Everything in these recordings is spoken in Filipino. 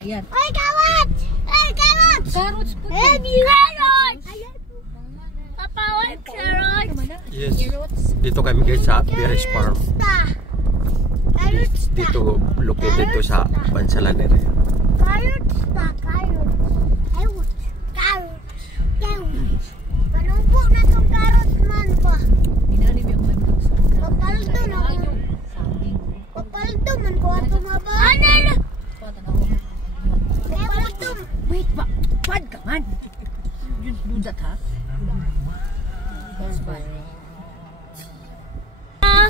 Ayan. Ay, carrots! Ay, carrots! Carrots po. Carrots! Papa, what carrots? Yes. Dito kami guys sa Beres Farm. Dito located to sa Bansalan area. Carrots na, carrots. Carrots. Carrots. Carrots. Panumpo na itong carrots man ba? Inalim yung mandok sa Papaldo na ako. Papaldo man ko ato maba. Ano? Papaldo. Wait, bad ka man. You do that, ha? That's bad.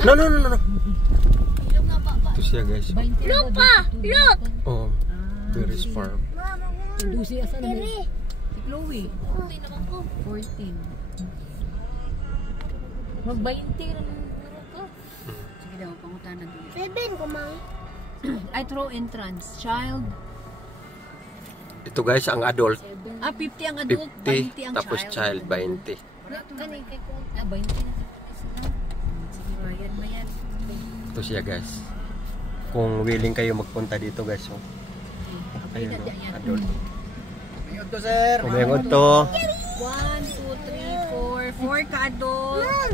No. Ito siya guys. Look pa! Look! Oh, Beres Farm. Lucy, asan na? Diri. Si Chloe. 14. Mag-20 rin ka. Sige daw, pangutan na doon. 7 ko mang. I throw entrance. Child. Ito guys ang adult 50 ang adult, 20 ang 50 tapos child 20. Kanay kay ko. 20 na. Sige, yan ba yan? Ito siya guys. Kung willing kayo magpunta dito guys. So. Ayun no, adult. Mayroon to, sir. Kumayang to. 1, 2, 3, 4. 4 ka adult.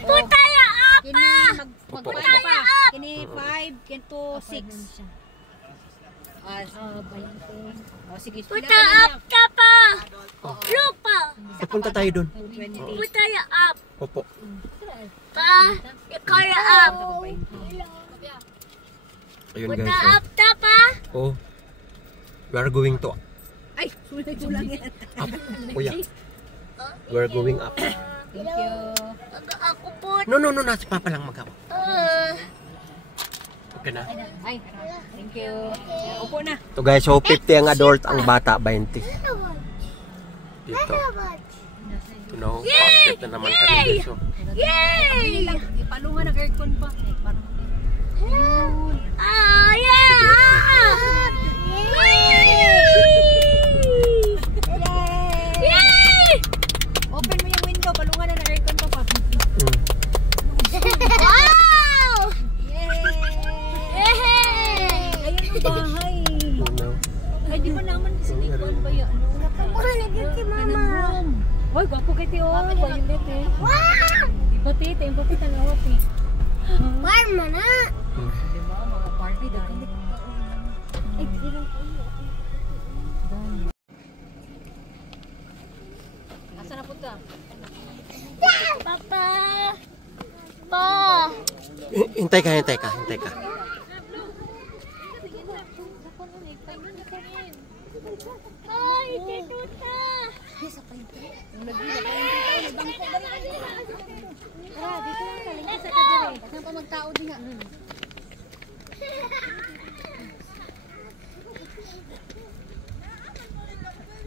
Putaya Kini Opo. pa. Kini 5, kento 6. 20. Oh, sige. Puta up ka pa! Look pa! Papunta tayo doon. 20. Putaya up! Opo. Pa! Ikaya up! Ayun Puta guys. up ta pa! Oh. We are going to Ay, sulang yan. up. Kuya. We are going up. Thank you. Ako po. No. Si Papa lang magawa. Okay na. Ay, thank you. Upo na. Ito guys, so 50 ang adult, ang bata 20. Dito. You know, perfect na naman kami guys. So, Yay! Ipalungan ng aircon pa. Yay! Open mo yung window, palungan na ng aircon pa. Wow! Yay! Ayun ang bahay. you know. Ay, di ba naman sinikon ba yan? Hoy, gwapo kay Tio. Violet eh. Wow! Batite, yung batite ang awat eh. Parma na! Diba, mga party dahil. Ay, tirang ko. Asa na punta? Papa! Pa! Hintay ka. Ay, tituta! Tara, dito lang kalinga sa kadiri. Saan pa magtao din nga?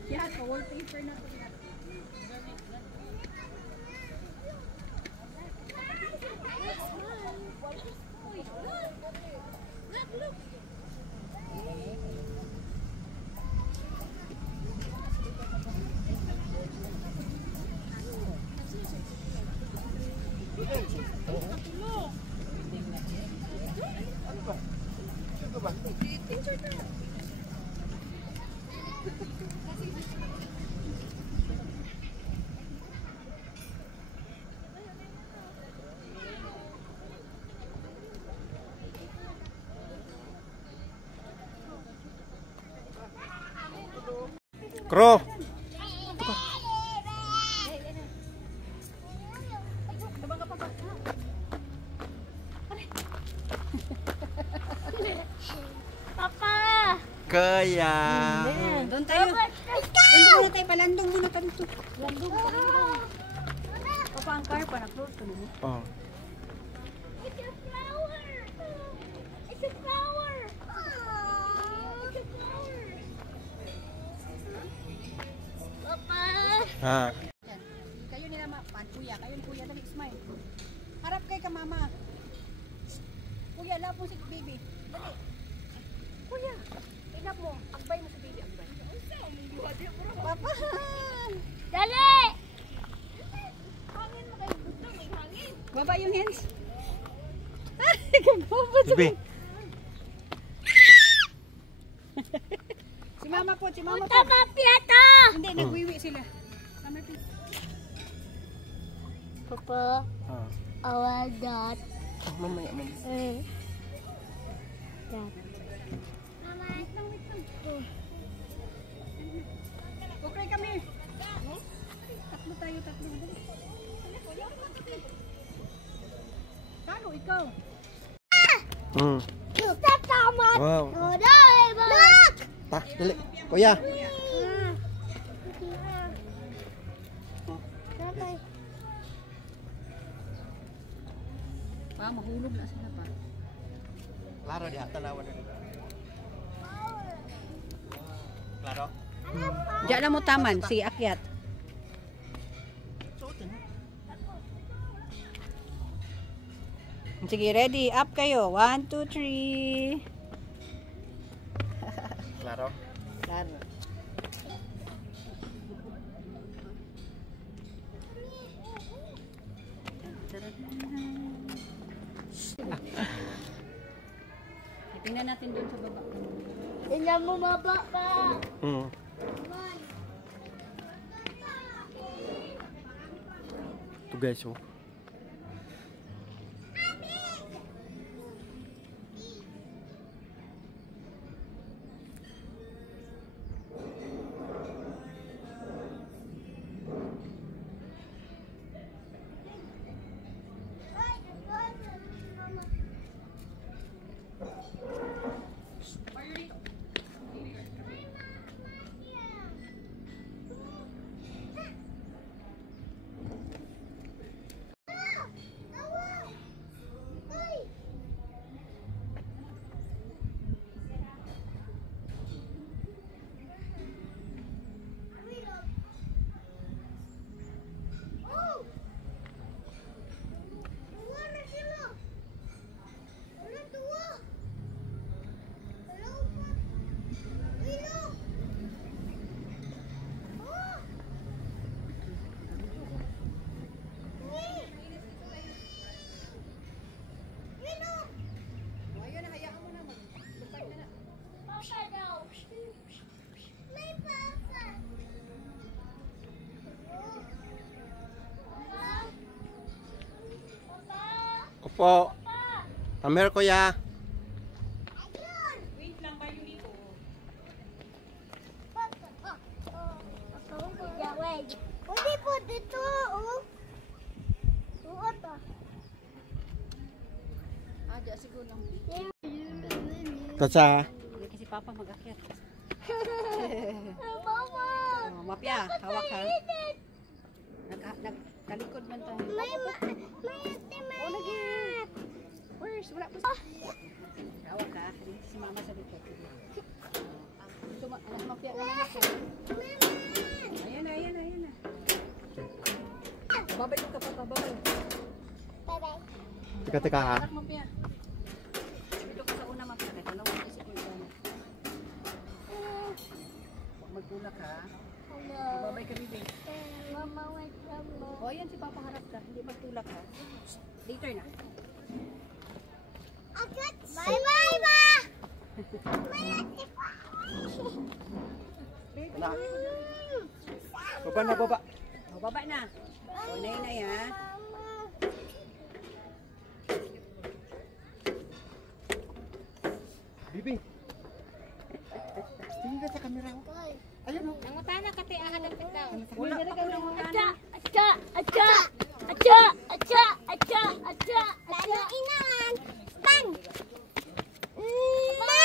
Yan, wallpaper na. Kro. Papa! Kaya. Doon tayo. Doon muna tayo. Palandong muna pa dito. Landong. Papa, ang car pa. Na-close ko na mo. Oh. It's a flower! It's a flower! It's a flower! Papa! Ha. Kayo ni Mama. Kuya. Kayo ni Kuya. Dali, smile. Harap kay ka, Mama. Kuya, love mo si baby. Dali. Kuya. Inap mo. Agbay mo si baby. Agbay. Papa! Dali! Baba yung hands. Ay, kagubad. Bibi. Si mama po, si mama po. Tama, Pieta! Hindi, nagwiwi sila. Summer please. Papa, Ah, our dad. mamaya, mamaya. Dad. Mama, Wait lang. Okay kami. Tatlo tayo, tatlo. Kano, ikaw? Hmm. kita tama. Wow. Look! Ta, dali. Kuya. Pa, mahulog na sila pa. Klaro diha, tanawan na dito. Klaro? Diyan na mo taman, si Akyat. Sige, ready. Up kayo. 1, 2, 3. Klaro? Claro. Tingnan natin doon sa baba. Tingnan mo baba pa. Hmm. Ito guys, oh. Opo. Amer kuya. Pwede po dito, oh. Suot, ah. Diyan siguro lang. Tasa. Hindi kasi Papa mag-akyat. Mama! Oh, mapya, hawak ha. Nagtalikod man tayo. May ate, may Oh, lagi. Where's? Wala po. Hawak ha. Dito si Mama sa likod. Ito, mapya na lang ako. Ayan na, ayan na, ayan na. Babay ko ka pa, babay. Bye-bye. Teka ha. Anak mapya. Dito ka sa una mapya. Kahit ano, kasi ko yung huwag magtulak ha. Hello. Babay ka rin. Mama, wait lang mo. O, ayan si Papa harap ka. Hindi magtulak ha. Later na. Agad! Bye-bye, ma! May ate pa! Na. Baba na, baba. O, baba na. O, inay ha. Bibi. Tingin ka sa kamera ko. Ayun oh. Nangutana ka tayo agad ang pitaw. Wala pa ko nangutana. Acha! Acha! Acha! Acha! Acha! Acha! Lalo inan! Pan! Ma!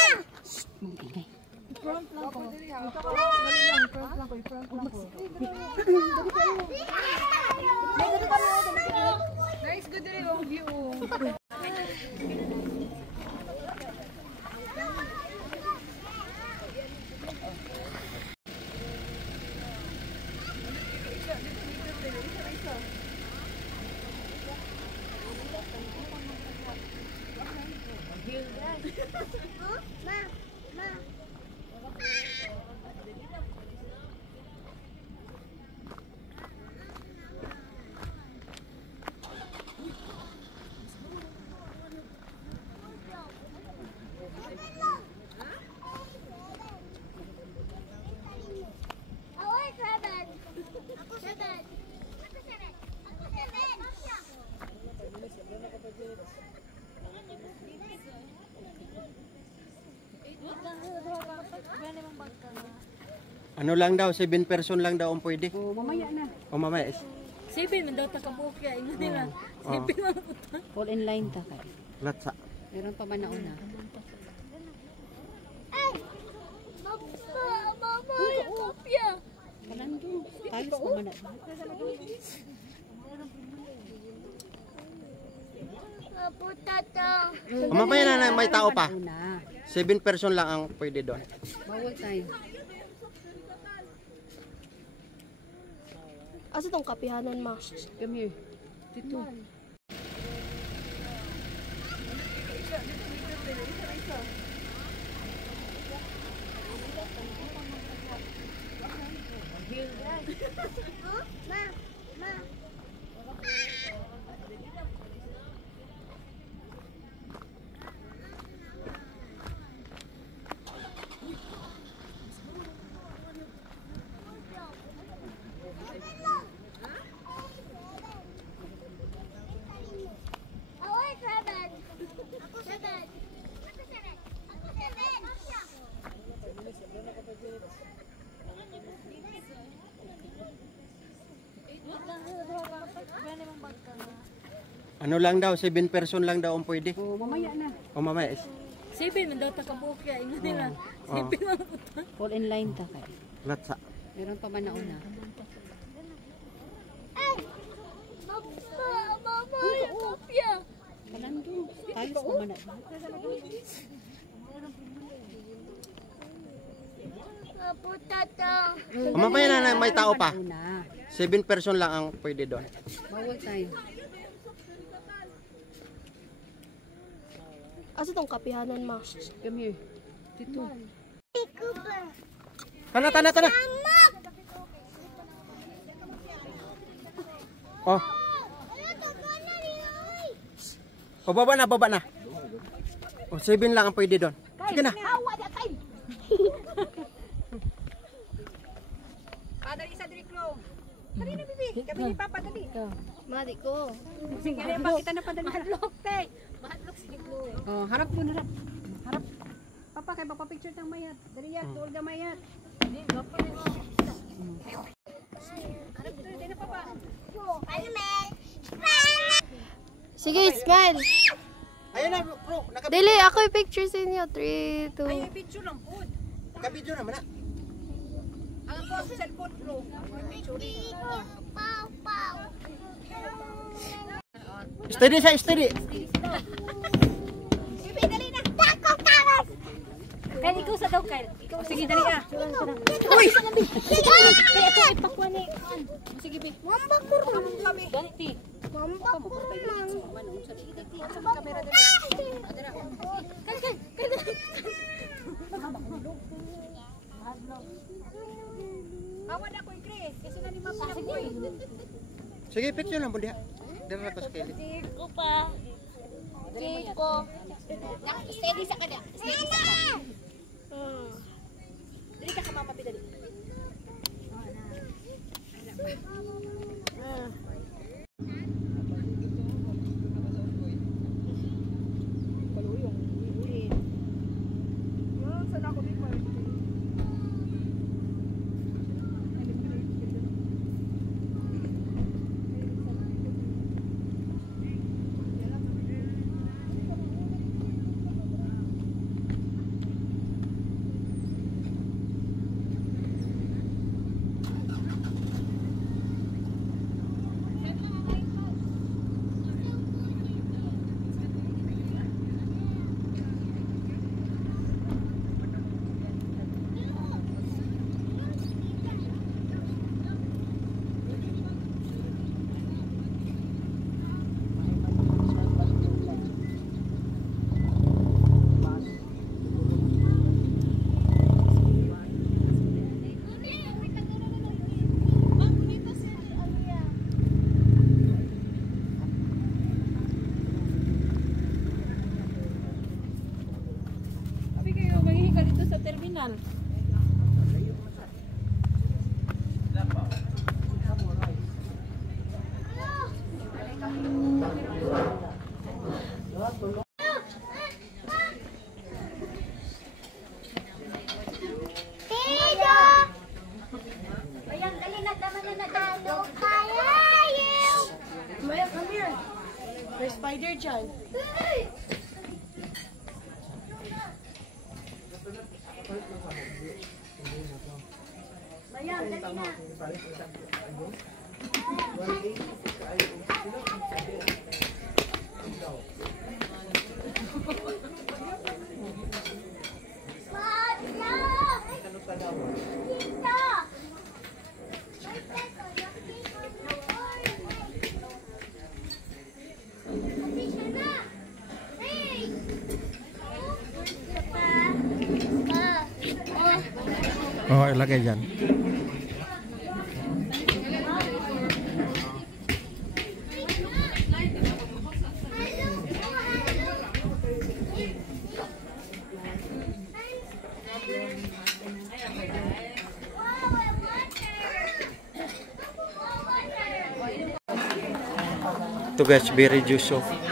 Nice, good rin ang view. Ma! Ma! Ano lang daw, 7 person lang daw ang pwede. O, mamaya na. O mamaya is, Sipin, man daw takabukya. Ino nila. oh, Sipin lang po. Fall in line ta kay. latsa. Meron pa ba nauna? Ay! Mama, yung kopya. Kalando. Talis pa man na. Maputa to. O mamaya na, may tao pa. Una. 7 person lang ang pwede doon. Bawal tayo. Asa tong kapihanan, ma? Come here. Dito. Ma. Away, seven. Ako seven. Ako seven. Ako seven. Ano lang daw, 7 person lang daw ang pwede. O, mamaya na. O mamaya is, Sipin, man daw takabukya. Ino nila. oh, Sipin lang po. Fall in line ta kay. latsa. Meron pa ba nauna? Ay! Mama, yung kopya. Kalando. Talis pa man na. Maputa to. O mamaya na, may tao pa. Una. 7 person lang ang pwede doon. Bawal tayo. Asa tong kapihanan, ma? Come here. Dito. Tana. Oh, o baba na. O 7 lang ang pwede doon. Sige na. Awa na tayo. Dali isa diri klo. Dali na bibi. Kami ni Papa dali. Madi ko. Sige, pakita na pa dali. Mahadlok tay. Mahadlok si klo. Oh, harap mo na. Harap. Papa kay papa picture tang mayat. Dali yat, tuol ga mayat. Di gapo ni mo. Harap dali na papa. Sige, smile. Ayun na, bro. Dili, ako yung picture sa inyo. 3, 2. Ay, picture lang po. Naka-video naman na. Ang po sa cellphone bro. Steady. Bibi, dali na. Kaya ikaw sa daw kay. Sige, dali ah. Uy! Kaya ito ay pakuani. Sige, Bi. Mambakur man. Dali ti. Mambakur man. Sa kamera dali. Adara. Kay. Awan ako Chris, kasi na lima pa ko. Sige, picture lang po diha. Dara ko sa Kelly. Chico pa. Chico. Steady sa kada. Steady sa kada. Dali ka mama pidali. spider dyan. Bayan, dali na. Oh, ilagay dyan. Ito guys, berry juice. Oh.